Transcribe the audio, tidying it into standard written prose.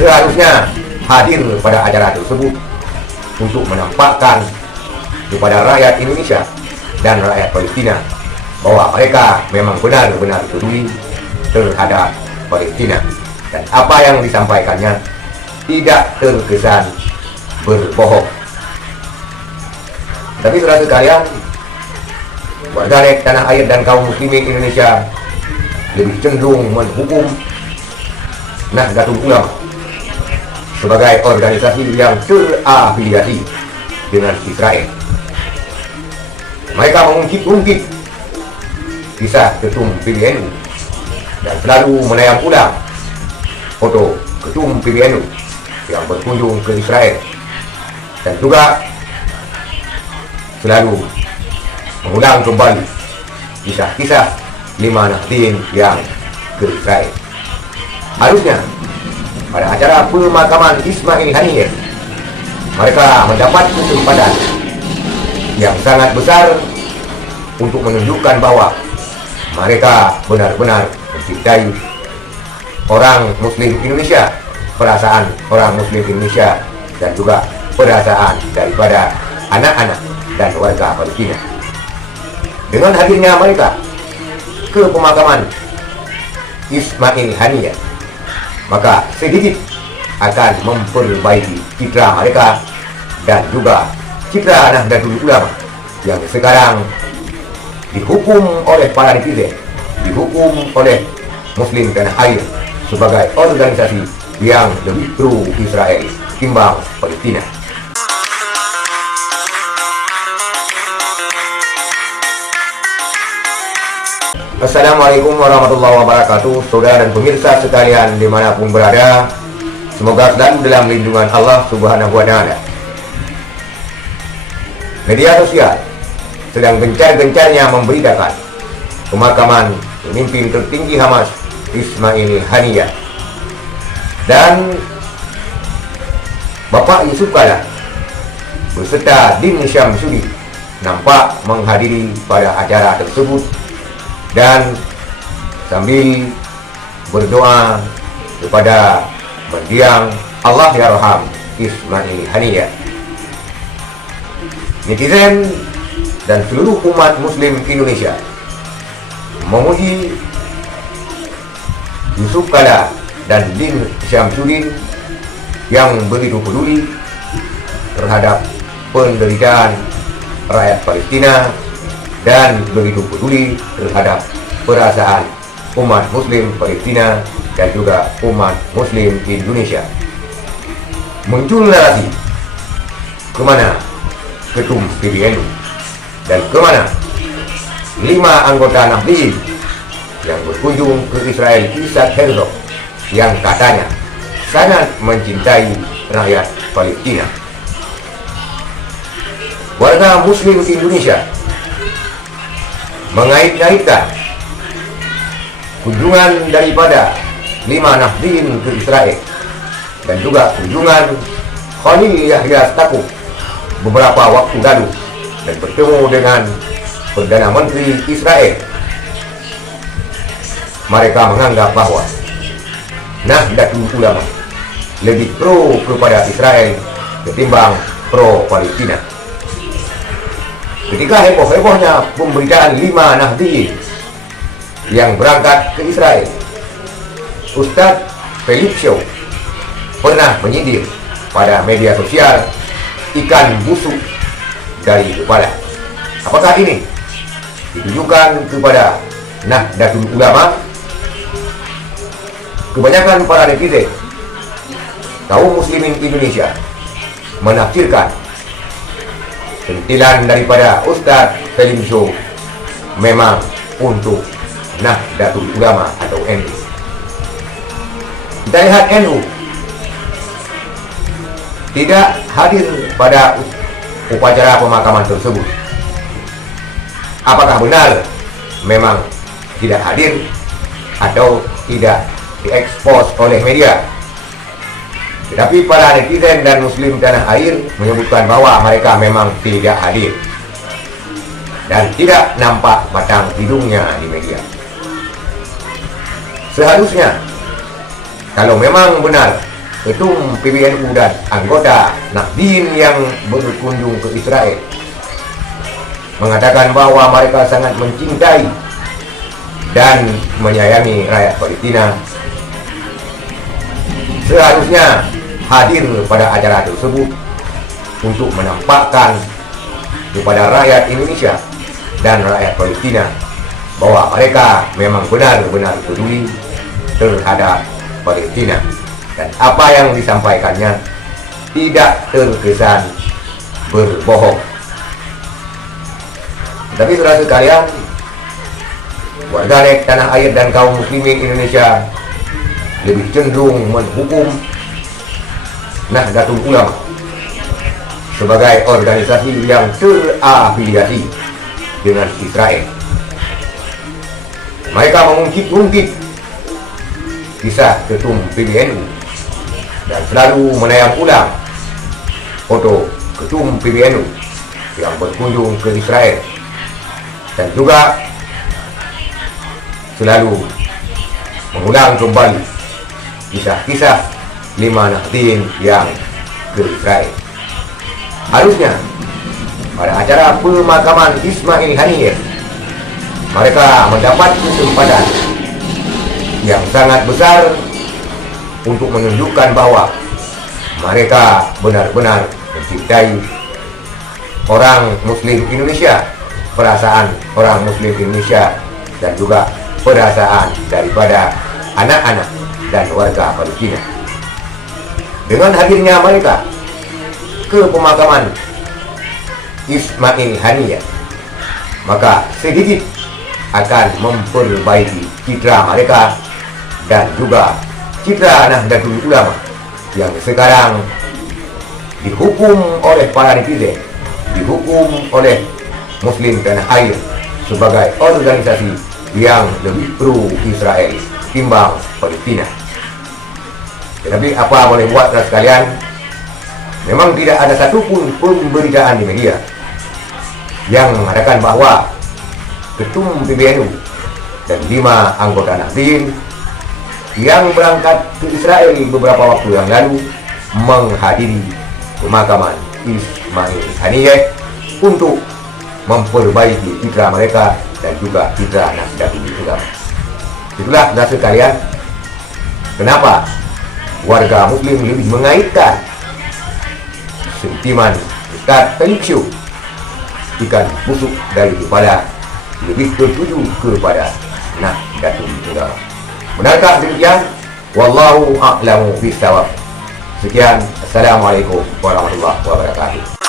seharusnya hadir pada acara tersebut untuk menampakkan kepada rakyat Indonesia dan rakyat Palestina bahwa mereka memang benar-benar peduli terhadap Palestina, dan apa yang disampaikannya tidak terkesan berbohong. Tapi saudara sekalian, warganet tanah air dan kaum muslimin Indonesia lebih cenderung menghukum Nahdlatul Ulama sebagai organisasi yang terafiliasi dengan Israel. Mereka mengungkit kisah ketum PBNU dan selalu menayang ulang foto ketum PBNU yang berkunjung ke Israel, dan juga selalu mengulang kembali kisah-kisah 5 Nahdien yang ke Israel. Harusnya pada acara pemakaman Ismail Haniyeh mereka mendapat kesempatan yang sangat besar untuk menunjukkan bahwa mereka benar-benar mencintai orang Muslim Indonesia, perasaan orang Muslim Indonesia, dan juga perasaan daripada anak-anak dan warga Palestina. Dengan hadirnya mereka ke pemakaman Ismail Haniyeh, maka sedikit akan memperbaiki citra mereka dan juga citra Nahdlatul Ulama yang sekarang dihukum oleh para netizen, dihukum oleh Muslim tanah air sebagai organisasi yang lebih pro Israel timbang Palestina. Assalamualaikum warahmatullahi wabarakatuh, saudara dan pemirsa sekalian dimanapun berada, semoga selalu dalam lindungan Allah Subhanahu wa Ta'ala. Media sosial sedang gencar-gencarnya memberitakan pemakaman pemimpin tertinggi Hamas Ismail Haniyeh, dan Bapak Yusuf Kala beserta Din Syamsuddin nampak menghadiri pada acara tersebut dan sambil berdoa kepada mendiang Allah yarham Ismail Haniyeh. Netizen dan seluruh umat Muslim Indonesia memuji Yusuf Kala dan Din Syamsuddin yang begitu peduli terhadap penderitaan rakyat Palestina dan begitu peduli terhadap perasaan umat Muslim Palestina dan juga umat Muslim Indonesia. Muncul narasi kemana ketum PBNU dan kemana 5 anggota Nahdien yang berkunjung ke Israel, Isaac Herzog, yang katanya sangat mencintai rakyat Palestina. Warga Muslim Indonesia mengait-ngaitkan kunjungan daripada 5 Nahdien ke Israel dan juga kunjungan Khalil Yahya Stakuf beberapa waktu lalu dan bertemu dengan Perdana Menteri Israel. Mereka menganggap bahwa Nahdlatul Ulama lebih pro kepada Israel ketimbang pro Palestina. Ketika heboh-hebohnya pemberitaan 5 Nahdien yang berangkat ke Israel, Ustadz Philip Shaw pernah menyindir pada media sosial ikan busuk dari kepala. Apakah ini ditujukan kepada Nahdlatul Ulama? Kebanyakan para netizen kaum muslimin Indonesia menafsirkan sentilan daripada Ustadz Philip Shaw memang untuk Nahdlatul Ulama atau NU. Kita lihat NU tidak hadir pada upacara pemakaman tersebut. Apakah benar memang tidak hadir atau tidak diekspos oleh media? Tetapi para netizen dan muslim tanah air menyebutkan bahwa mereka memang tidak hadir dan tidak nampak batang hidungnya di media. Seharusnya kalau memang benar ketum PBNU dan anggota Nahdien yang berkunjung ke Israel mengatakan bahwa mereka sangat mencintai dan menyayangi rakyat Palestina, seharusnya hadir pada acara tersebut untuk menampakkan kepada rakyat Indonesia dan rakyat Palestina bahwa mereka memang benar-benar peduli terhadap Palestina, dan apa yang disampaikannya tidak terkesan berbohong. Tapi saudara sekalian, warganet tanah air dan kaum muslimin Indonesia lebih cenderung menghukum Nahdlatul Ulama sebagai organisasi yang terafiliasi dengan Israel. Mereka mengungkit-ungkit kisah ketum PBNU dan selalu menayang ulang foto ketum PBNU yang berkunjung ke Israel, dan juga selalu mengulang kembali kisah-kisah 5 Nahdien yang ke Israel. Harusnya pada acara pemakaman Ismail Haniyeh mereka mendapat kesempatan yang sangat besar untuk menunjukkan bahwa mereka benar-benar mencintai orang Muslim Indonesia, perasaan orang Muslim Indonesia, dan juga perasaan daripada anak-anak dan warga Palestina. Dengan hadirnya mereka ke pemakaman Ismail Haniyeh, maka sedikit akan memperbaiki citra mereka dan juga citra Nahdlatul Ulama yang sekarang dihukum oleh para netizen, dihukum oleh Muslim tanah air sebagai organisasi yang lebih pro Israel timbang Palestina. Tetapi apa boleh buat sekalian, memang tidak ada satupun pemberitaan di media yang mengatakan bahwa ketum PBNU dan 5 anggota Nahdien yang berangkat ke Israel beberapa waktu yang lalu menghadiri pemakaman Ismail Haniyeh untuk memperbaiki citra mereka dan juga citra Nahdlatul Ulama. Itulah saudara sekalian, kenapa warga Muslim lebih mengaitkan sentimen Ustaz Tayyib Syuh ikan busuk dari kepala lebih tertuju kepada Nahdlatul Ulama. Benarkah demikian? Wallahu a'lamu bishawab. Sekian, assalamualaikum warahmatullahi wabarakatuh.